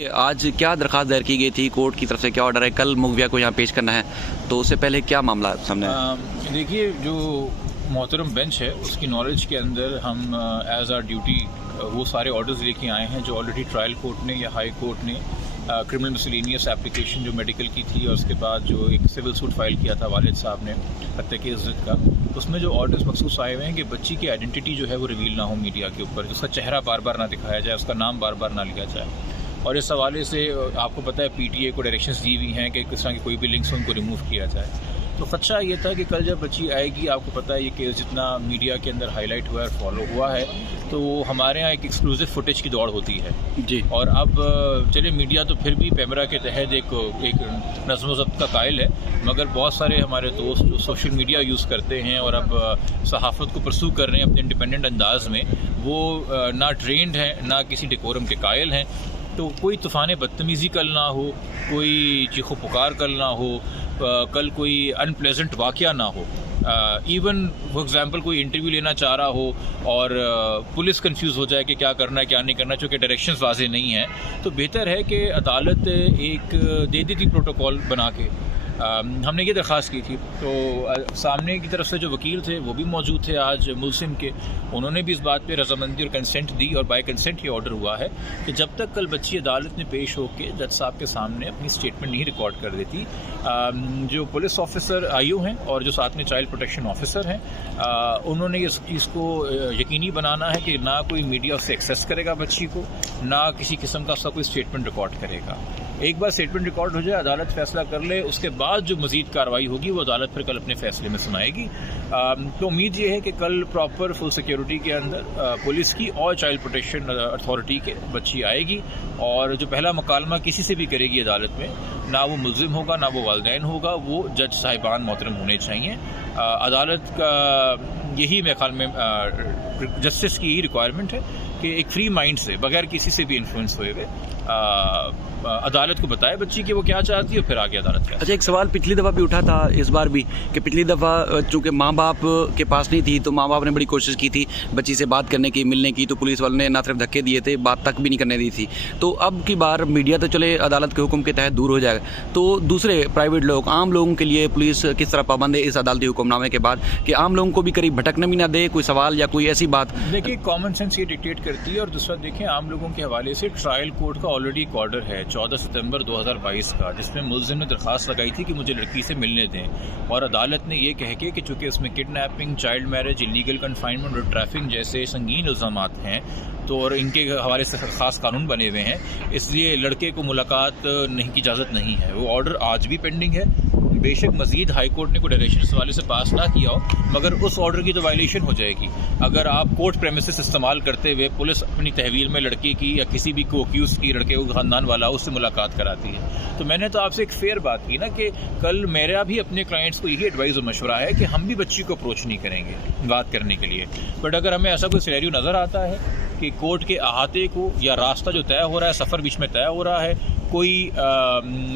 आज क्या दरख्वास्त दायर की गई थी कोर्ट की तरफ से, क्या ऑर्डर है? कल मुगविया को यहाँ पेश करना है, तो उससे पहले क्या मामला सामने है? देखिए, जो मोहतरम बेंच है उसकी नॉलेज के अंदर हम एज आर ड्यूटी वो सारे ऑर्डर्स लेके आए हैं जो ऑलरेडी ट्रायल कोर्ट ने या हाई कोर्ट ने क्रिमिनल मिसलेनियस एप्लीकेशन जो मेडिकल की थी और उसके बाद जो एक सिविल सूट फाइल किया था वालिद साहब ने हत्या की इज्जत का, उसमें जो ऑर्डर्स मखसूस आए हुए हैं कि बच्ची की आइडेंटिटी जो है वो रिवील ना हो मीडिया के ऊपर, उसका चेहरा बार बार ना दिखाया जाए, उसका नाम बार बार ना लिया जाए। और इस हवाले से आपको पता है पीटीए को डायरेक्शंस दी हुई हैं कि किस तरह की कोई भी लिंक्स उनको रिमूव किया जाए। तो खदशा ये था कि कल जब बच्ची आएगी, आपको पता है ये केस जितना मीडिया के अंदर हाईलाइट हुआ है और फॉलो हुआ है, तो हमारे यहाँ एक एक्सक्लूसिव फुटेज की दौड़ होती है जी। और अब चलिए मीडिया तो फिर भी पैमरा के तहत एक नज़्म ज़ब्त का कायल है, मगर बहुत सारे हमारे दोस्त जो सोशल मीडिया यूज़ करते हैं और अब सहाफ़त को परसू कर रहे हैं अपने इंडिपेंडेंट अंदाज में, वो ना ट्रेंड हैं ना किसी डेकोरम के कायल हैं। तो कोई तूफ़ान बदतमीज़ी कल ना हो, कोई चीखो पुकार कल ना हो, कल कोई अनप्लेजेंट वाक़या ना हो। इवन फॉर एग्ज़ाम्पल कोई इंटरव्यू लेना चाह रहा हो और पुलिस कंफ्यूज हो जाए कि क्या करना है क्या नहीं करना, चूँकि डायरेक्शंस वाज़े नहीं हैं, तो बेहतर है कि अदालत एक दे देती प्रोटोकॉल बना के। हमने ये दरख्वास्त की थी, तो सामने की तरफ से जो वकील थे वो भी मौजूद थे आज मुलजिम के, उन्होंने भी इस बात पे रजामंदी और कंसेंट दी और बाय कंसेंट ये ऑर्डर हुआ है कि जब तक कल बच्ची अदालत में पेश होकर जज साहब के सामने अपनी स्टेटमेंट नहीं रिकॉर्ड कर देती, जो पुलिस ऑफिसर आईओ हैं और जो साथ में चाइल्ड प्रोटेक्शन ऑफिसर हैं, उन्होंने इस चीज़ को यकीनी बनाना है कि ना कोई मीडिया उससे एक्सेस करेगा बच्ची को, ना किसी किस्म का उसका कोई स्टेटमेंट रिकॉर्ड करेगा। एक बार स्टेटमेंट रिकॉर्ड हो जाए, अदालत फैसला कर ले, उसके बाद जो मज़ीद कार्रवाई होगी वो अदालत फिर कल अपने फैसले में सुनाएगी। तो उम्मीद ये है कि कल प्रॉपर फुल सिक्योरिटी के अंदर पुलिस की और चाइल्ड प्रोटेक्शन अथॉरिटी के बच्ची आएगी और जो पहला मुकालमा किसी से भी करेगी अदालत में, ना वो मुल्ज़िम होगा ना वो वालिदैन होगा, वो जज साहिबान मोहतरम होने चाहिए। अदालत का यही मेरे ख्याल में जस्टिस की यही रिक्वायरमेंट है कि एक फ्री माइंड से, बगैर किसी से भी इन्फ्लुएंस हुए हुए अदालत को बताए बच्ची कि वो क्या चाहती है, फिर आगे अदालत क्या। अच्छा, एक सवाल पिछली दफ़ा भी उठा था, इस बार भी, कि पिछली दफ़ा चूँकि माँ बाप के पास नहीं थी तो माँ बाप ने बड़ी कोशिश की थी बच्ची से बात करने की, मिलने की, तो पुलिस वालों ने ना सिर्फ धक्के दिए थे, बात तक भी नहीं करने दी थी। तो अब की बार मीडिया तो चले अदालत के हुक्म के तहत दूर हो जाएगा, तो दूसरे प्राइवेट लोग, आम लोगों के लिए पुलिस किस तरह पाबंद है इस अदालती हुक्मनामे के बाद कि आम लोगों को भी करीब भटकने भी ना दे कोई सवाल या कोई ऐसी बात? देखिए, कॉमन सेंस ये डिक्टेट करती है और दूसरा देखें आम लोगों के हवाले से ट्रायल कोर्ट का ऑलरेडी एक ऑर्डर है 14 सितंबर 2022 का, जिसमें मुल्ज़िम ने दरख्वास्त लगाई थी कि मुझे लड़की से मिलने दें और अदालत ने यह कह के कि चूँकि उसमें kidnapping, child marriage, illegal confinement और ट्रैफिकिंग जैसे संगीन इल्ज़ामात हैं, तो और इनके हवाले से ख़ास कानून बने हुए हैं, इसलिए लड़के को मुलाकात नहीं की इजाज़त नहीं है। वो ऑर्डर आज भी पेंडिंग है। बेशक मज़ीद हाई कोर्ट ने कोई डायरेक्शन इस हवाले से पास ना किया हो, मगर उस ऑर्डर की तो वायलेशन हो जाएगी अगर आप कोर्ट प्रेमिसेस इस्तेमाल करते हुए पुलिस अपनी तहवील में लड़के की या किसी भी को एक्यूज की, लड़के को ख़ानदान वाला उससे मुलाकात कराती है। तो मैंने तो आपसे एक फेयर बात की ना कि कल मेरा भी अपने क्लाइंट्स को यही एडवाइस और मशवरा है कि हम भी बच्ची को अप्रोच नहीं करेंगे बात करने के लिए, बट अगर हमें ऐसा कोई सिनेरियो नज़र आता है कि कोर्ट के अहाते को या रास्ता जो तय हो रहा है, सफ़र बीच में तय हो रहा है, कोई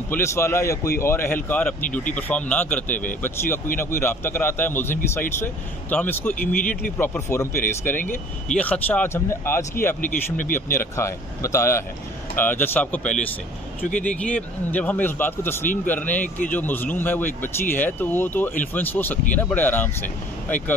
पुलिस वाला या कोई और अहलकार अपनी ड्यूटी परफॉर्म ना करते हुए बच्ची का कोई ना कोई राब्ता कराता है मुल्ज़िम की साइड से, तो हम इसको इमीडिएटली प्रॉपर फोरम पे रेस करेंगे। ये खदशा आज हमने आज की एप्लीकेशन में भी अपने रखा है, बताया है जज साहब को पहले से, क्योंकि देखिए जब हम इस बात को तस्लीम कर रहे हैं कि जो मजलूम है वो एक बच्ची है, तो वो तो इन्फ्लुएंस हो सकती है ना बड़े आराम से एक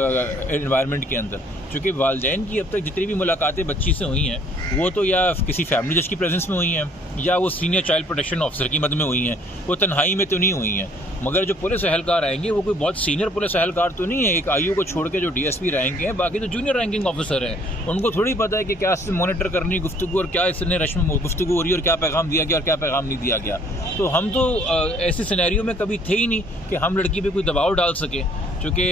एनवायरनमेंट के अंदर, क्योंकि वालिदैन की अब तक जितनी भी मुलाकातें बच्ची से हुई हैं वो तो या किसी फैमिली जज की प्रेजेंस में हुई हैं या वो सीनियर चाइल्ड प्रोटेक्शन ऑफिसर की मद में हुई हैं, वो तन्हाई में तो नहीं हुई हैं। मगर जो पुलिस अहलकार आएंगे वो कोई बहुत सीनियर पुलिस अहलकार तो नहीं है, एक आईओ को छोड़ के जो डीएसपी रैंक हैं, बाकी तो जूनियर रैंकिंग ऑफिसर हैं, उनको थोड़ी पता है कि क्या इससे मॉनिटर करनी गुफ्तगू और क्या इसने रश में गुफ्तगू हो रही है और क्या पैगाम दिया गया और क्या पैगाम नहीं दिया गया। तो हम तो ऐसे सिनेरियो में कभी थे ही नहीं कि हम लड़की पे कोई दबाव डाल सके, क्योंकि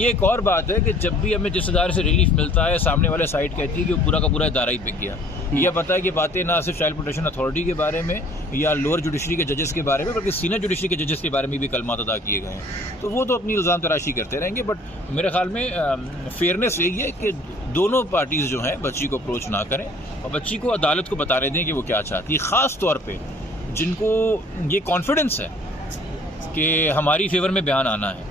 ये एक और बात है कि जब भी हमें जिस इदारे से रिलीफ मिलता है, सामने वाले साइड कहती है कि वो पूरा का पूरा इदारा ही बिक गया। यह पता है कि बातें ना सिर्फ चाइल्ड प्रोटेक्शन अथॉरिटी के बारे में या लोअर जुडिशरी के जजेस के बारे में, बल्कि सीनियर जुडिशरी के जजेस के बारे में भी कलमात अदा किए गए हैं, तो वो तो अपनी इल्ज़ाम तराशी करते रहेंगे। बट मेरे ख्याल में फेयरनेस यही है कि दोनों पार्टीज़ जो हैं बच्ची को अप्रोच ना करें और बच्ची को अदालत को बताने दें कि वो क्या चाहती है, ख़ास तौर पर जिनको ये कॉन्फिडेंस है कि हमारी फेवर में बयान आना है,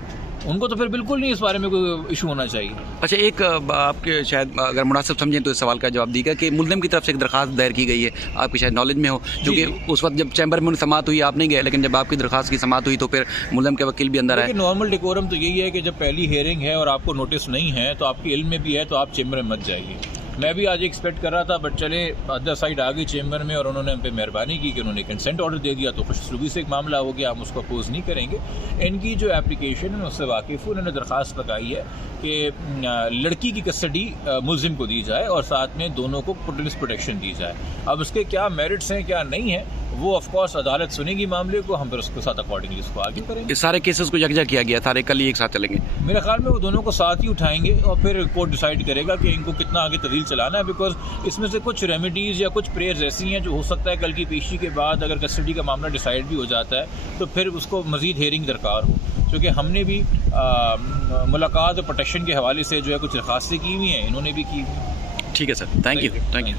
उनको तो फिर बिल्कुल नहीं इस बारे में कोई इशू होना चाहिए। अच्छा, एक आपके शायद अगर मुनासिब समझें तो इस सवाल का जवाब दीजिएगा कि मुल्ज़िम की तरफ से एक दरख्वास्त दायर की गई है, आपकी शायद नॉलेज में हो, क्योंकि उस वक्त जब चैम्बर में समाअत हुई आप नहीं गए, लेकिन जब आपकी दरख्वास्त की समाअत हुई तो फिर मुल्ज़िम के वकील भी अंदर आए। नॉर्मल डेकोरम तो यही है कि जब पहली हियरिंग है और आपको नोटिस नहीं है तो आपके इल्म में भी है तो आप चैम्बर में मत जाइए। मैं भी आज एक्सपेक्ट कर रहा था, बट चले अदर साइड आ गई चैम्बर में और उन्होंने हम पे मेहरबानी की कि उन्होंने कंसेंट ऑर्डर दे दिया, तो खुशसलूकी से एक मामला हो गया, हम उसको अपोज नहीं करेंगे। इनकी जो एप्लीकेशन है उससे वाकिफ़ हूँ, उन्होंने दरख्वास्त लगाई है कि लड़की की कस्टडी मुल्ज़िम को दी जाए और साथ में दोनों को पुलिस प्रोटेक्शन दी जाए। अब उसके क्या मेरिट्स हैं क्या नहीं है वो ऑफ कोर्स अदालत सुनेगी मामले को, हम फिर उसके साथ अकॉर्डिंगली उसको आगे करेंगे। इस सारे केसेस को यकजा किया गया, सारे कल ही एक साथ चलेंगे? मेरे ख्याल में वो दोनों को साथ ही उठाएंगे और फिर कोर्ट डिसाइड करेगा कि इनको कितना आगे तवील चलाना है, बिकॉज इसमें से कुछ रेमेडीज़ या कुछ प्रेयर्स ऐसी हैं जो हो सकता है कल की पेशी के बाद अगर कस्टडी का मामला डिसाइड भी हो जाता है तो फिर उसको मज़ीद हेयरिंग दरकार हो, क्योंकि हमने भी मुलाकात और प्रोटेक्शन के हवाले से जो है कुछ दरखास्तें की हुई हैं, इन्होंने भी की हुई। ठीक है सर, थैंक यू।